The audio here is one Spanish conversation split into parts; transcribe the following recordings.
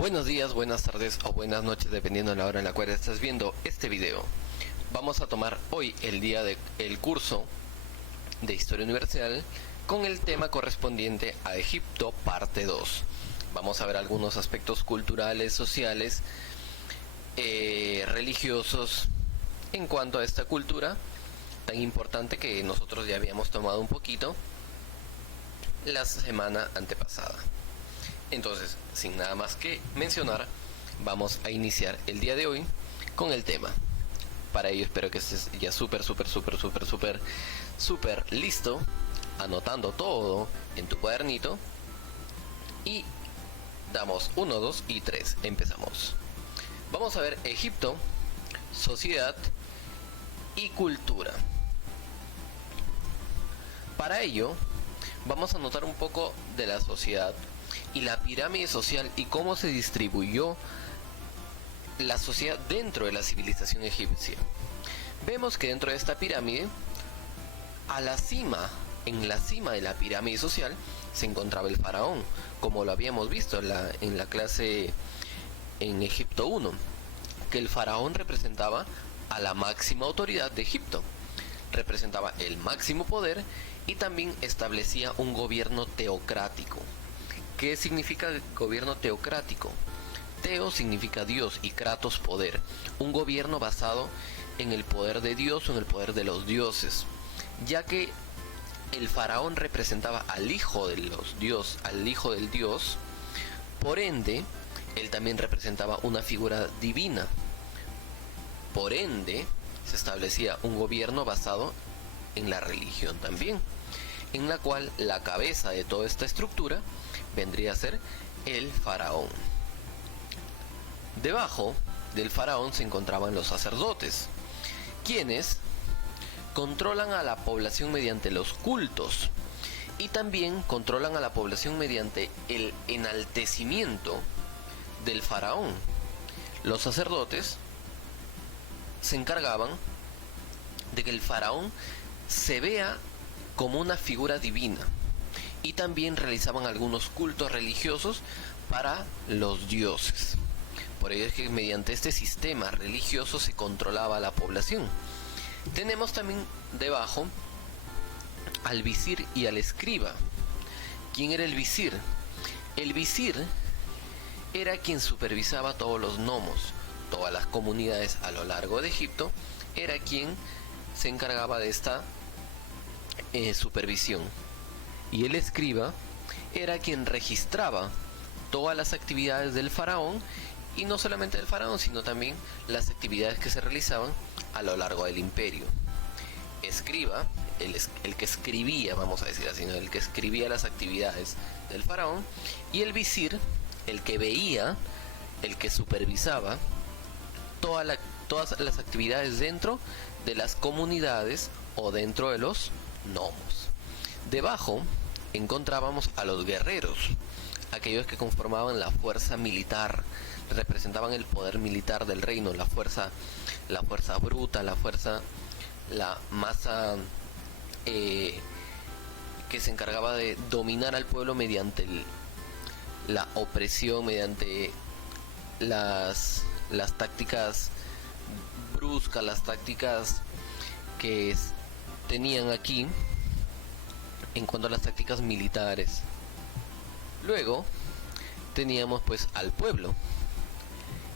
Buenos días, buenas tardes o buenas noches dependiendo de la hora en la cual estás viendo este video. Vamos a tomar hoy el día del curso de Historia Universal con el tema correspondiente a Egipto, parte 2. Vamos a ver algunos aspectos culturales, sociales, religiosos en cuanto a esta cultura tan importante que nosotros ya habíamos tomado un poquito la semana antepasada. Entonces, sin nada más que mencionar, vamos a iniciar el día de hoy con el tema. Para ello espero que estés ya súper listo, anotando todo en tu cuadernito. Y damos 1, 2 y 3. Empezamos. Vamos a ver Egipto, sociedad y cultura. Para ello, vamos a anotar un poco de la sociedad y la pirámide social y cómo se distribuyó la sociedad dentro de la civilización egipcia. Vemos que dentro de esta pirámide, en la cima de la pirámide social, se encontraba el faraón, como lo habíamos visto en la clase en Egipto 1, que el faraón representaba a la máxima autoridad de Egipto, representaba el máximo poder y también establecía un gobierno teocrático. ¿Qué significa gobierno teocrático? Teo significa Dios y kratos poder. Un gobierno basado en el poder de Dios o en el poder de los dioses. Ya que el faraón representaba al hijo del Dios, por ende, él también representaba una figura divina. Por ende, se establecía un gobierno basado en la religión también, en la cual la cabeza de toda esta estructura vendría a ser el faraón. Debajo del faraón se encontraban los sacerdotes, quienes controlan a la población mediante los cultos y también controlan a la población mediante el enaltecimiento del faraón. Los sacerdotes se encargaban de que el faraón se vea como una figura divina y también realizaban algunos cultos religiosos para los dioses. Por ello es que mediante este sistema religioso se controlaba a la población. Tenemos también debajo al visir y al escriba. ¿Quién era el visir? El visir era quien supervisaba todos los nomos, todas las comunidades a lo largo de Egipto, era quien se encargaba de esta supervisión. Y el escriba era quien registraba todas las actividades del faraón, y no solamente del faraón, sino también las actividades que se realizaban a lo largo del imperio. Escriba, el que escribía, vamos a decir así, ¿no? El que escribía las actividades del faraón, y el visir, el que veía, el que supervisaba todas las actividades dentro de las comunidades o dentro de los nomos. Debajo encontrábamos a los guerreros, aquellos que conformaban la fuerza militar, representaban el poder militar del reino, la fuerza bruta, la masa que se encargaba de dominar al pueblo mediante la opresión, mediante las tácticas bruscas, las tácticas que tenían aquí en cuanto a las tácticas militares. Luego teníamos pues al pueblo,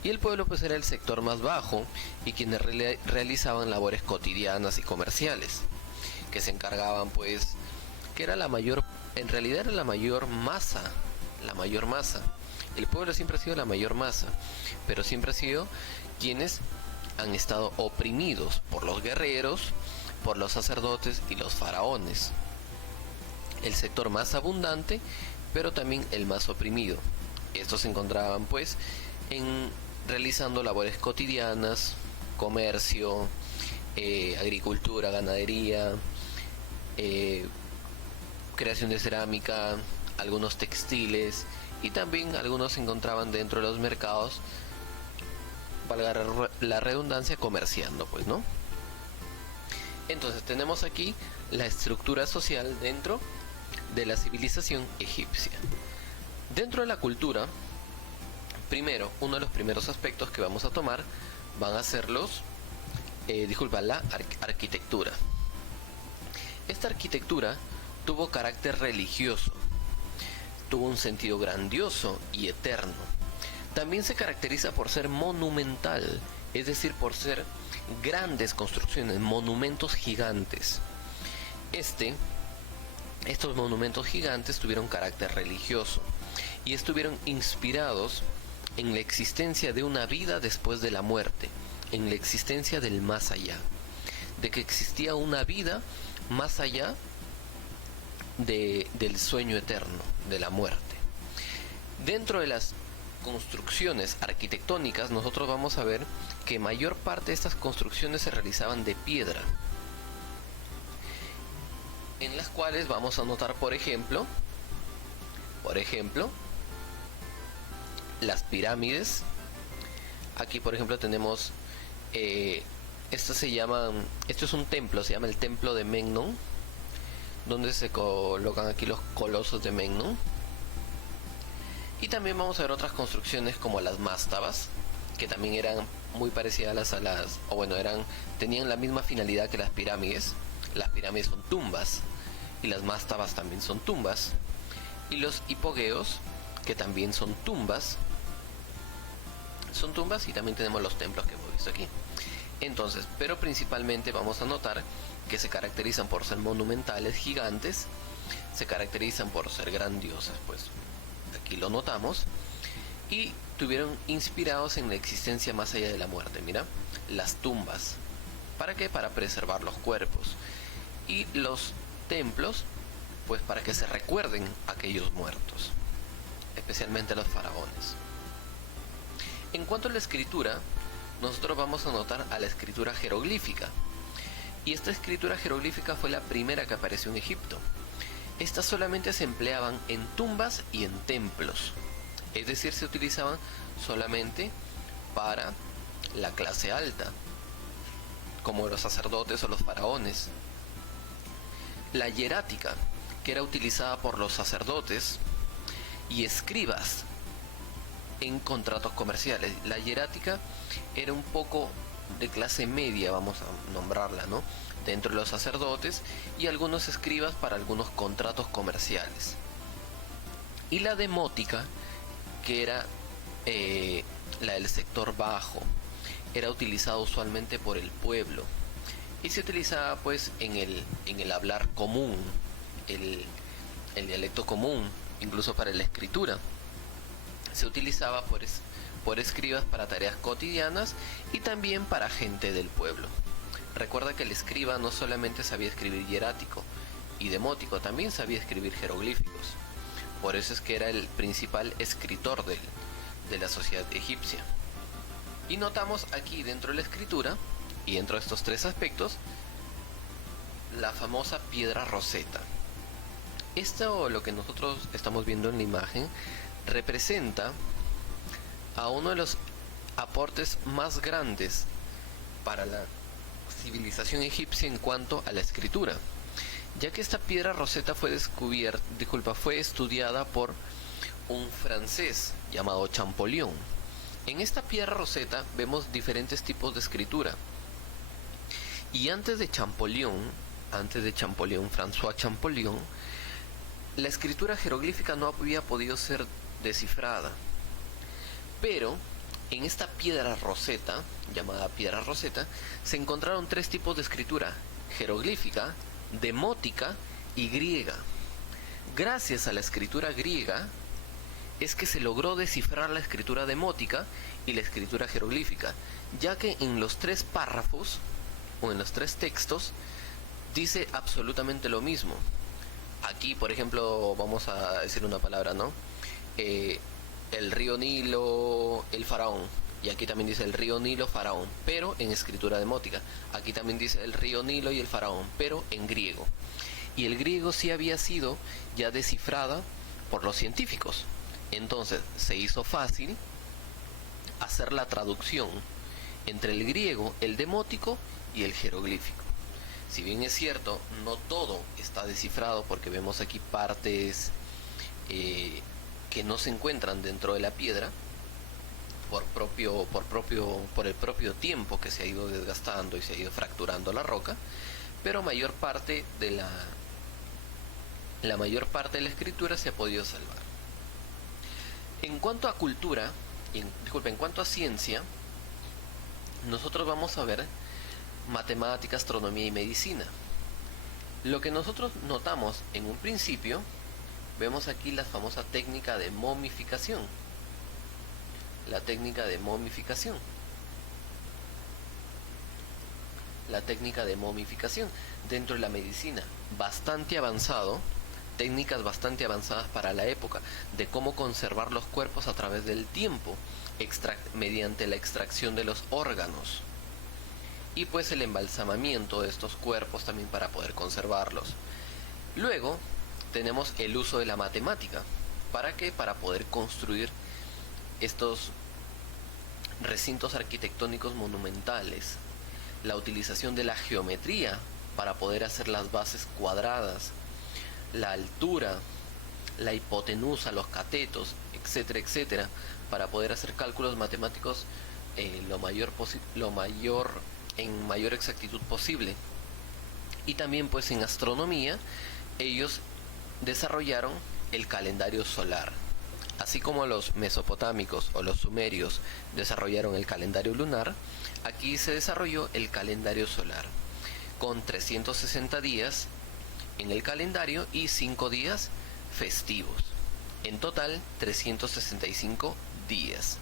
y el pueblo pues era el sector más bajo y quienes realizaban labores cotidianas y comerciales, que se encargaban pues, que era en realidad era la mayor masa. El pueblo siempre ha sido la mayor masa, pero siempre ha sido quienes han estado oprimidos por los guerreros, por los sacerdotes y los faraones. El sector más abundante, pero también el más oprimido. Estos se encontraban pues realizando labores cotidianas, comercio, agricultura, ganadería, creación de cerámica, algunos textiles, y también algunos se encontraban dentro de los mercados, valga la redundancia, comerciando, pues, ¿no? Entonces tenemos aquí la estructura social dentro de la civilización egipcia. Dentro de la cultura Primero, uno de los primeros aspectos que vamos a tomar van a ser la arquitectura. Esta arquitectura tuvo carácter religioso, tuvo un sentido grandioso y eterno. También se caracteriza por ser monumental, es decir, por ser grandes construcciones, monumentos gigantes. Estos monumentos gigantes tuvieron carácter religioso y estuvieron inspirados en la existencia de una vida después de la muerte, en la existencia del más allá, de que existía una vida más allá del sueño eterno, de la muerte. Dentro de las construcciones arquitectónicas, nosotros vamos a ver que mayor parte de estas construcciones se realizaban de piedra, en las cuales vamos a notar, por ejemplo, las pirámides. Aquí, por ejemplo, tenemos esto es un templo, se llama el templo de Memnón, donde se colocan aquí los colosos de Memnón. Y también vamos a ver otras construcciones como las mástabas, que también eran muy parecidas tenían la misma finalidad que las pirámides. Las pirámides son tumbas y las mástabas también son tumbas. Y los hipogeos, que también son tumbas, y también tenemos los templos que hemos visto aquí. Entonces, pero principalmente vamos a notar que se caracterizan por ser monumentales, gigantes, se caracterizan por ser grandiosas, pues aquí lo notamos, y tuvieron inspirados en la existencia más allá de la muerte. Mira, las tumbas, ¿para qué? Para preservar los cuerpos, y los templos, pues para que se recuerden a aquellos muertos, especialmente los faraones. En cuanto a la escritura, nosotros vamos a notar a la escritura jeroglífica, y esta escritura jeroglífica fue la primera que apareció en Egipto. Estas solamente se empleaban en tumbas y en templos, es decir, se utilizaban solamente para la clase alta, como los sacerdotes o los faraones. La hierática, que era utilizada por los sacerdotes y escribas en contratos comerciales. La hierática era un poco de clase media, vamos a nombrarla, ¿no?, dentro de los sacerdotes y algunos escribas para algunos contratos comerciales. Y la demótica, que era la del sector bajo, era utilizada usualmente por el pueblo y se utilizaba pues en el hablar común, el dialecto común, incluso para la escritura. Se utilizaba por escribas para tareas cotidianas y también para gente del pueblo. Recuerda que el escriba no solamente sabía escribir hierático y demótico, también sabía escribir jeroglíficos. Por eso es que era el principal escritor de la sociedad egipcia. Y notamos aquí dentro de la escritura, y dentro de estos tres aspectos, la famosa piedra Rosetta. Esto, lo que nosotros estamos viendo en la imagen, representa a uno de los aportes más grandes para la civilización egipcia en cuanto a la escritura, ya que esta piedra Rosetta fue estudiada por un francés llamado Champollion. En esta piedra Rosetta vemos diferentes tipos de escritura, y antes de Champollion, François Champollion, la escritura jeroglífica no había podido ser descifrada. Pero en esta piedra Rosetta, llamada piedra Rosetta, se encontraron tres tipos de escritura: jeroglífica, demótica y griega. Gracias a la escritura griega es que se logró descifrar la escritura demótica y la escritura jeroglífica, ya que en los tres párrafos o en los tres textos dice absolutamente lo mismo. Aquí, por ejemplo, vamos a decir una palabra, ¿no? El río Nilo, el faraón. Y aquí también dice el río Nilo, faraón, pero en escritura demótica. Aquí también dice el río Nilo y el faraón, pero en griego. Y el griego sí había sido ya descifrada por los científicos. Entonces se hizo fácil hacer la traducción entre el griego, el demótico y el jeroglífico. Si bien es cierto, no todo está descifrado, porque vemos aquí partes que no se encuentran dentro de la piedra, por el propio tiempo que se ha ido desgastando y se ha ido fracturando la roca, pero la mayor parte de la escritura se ha podido salvar. En cuanto a cultura, en cuanto a ciencia, nosotros vamos a ver matemática, astronomía y medicina. Lo que nosotros notamos en un principio, vemos aquí la famosa técnica de momificación. La técnica de momificación. La técnica de momificación dentro de la medicina, bastante avanzado, técnicas bastante avanzadas para la época, de cómo conservar los cuerpos a través del tiempo, mediante la extracción de los órganos. Y pues el embalsamamiento de estos cuerpos también para poder conservarlos. Luego tenemos el uso de la matemática. ¿Para qué? Para poder construir estos recintos arquitectónicos monumentales. La utilización de la geometría para poder hacer las bases cuadradas, la altura, la hipotenusa, los catetos, etcétera, etcétera, para poder hacer cálculos matemáticos en mayor exactitud posible. Y también pues en astronomía ellos desarrollaron el calendario solar. Así como los mesopotámicos o los sumerios desarrollaron el calendario lunar, aquí se desarrolló el calendario solar, con 360 días en el calendario y 5 días festivos. En total, 365 días.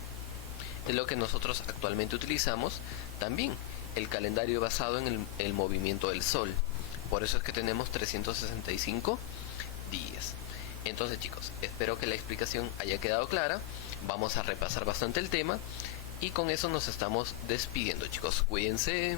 Es lo que nosotros actualmente utilizamos también, el calendario basado en el movimiento del Sol. Por eso es que tenemos 365 días. Entonces, chicos, espero que la explicación haya quedado clara. Vamos a repasar bastante el tema y con eso nos estamos despidiendo, chicos. Cuídense.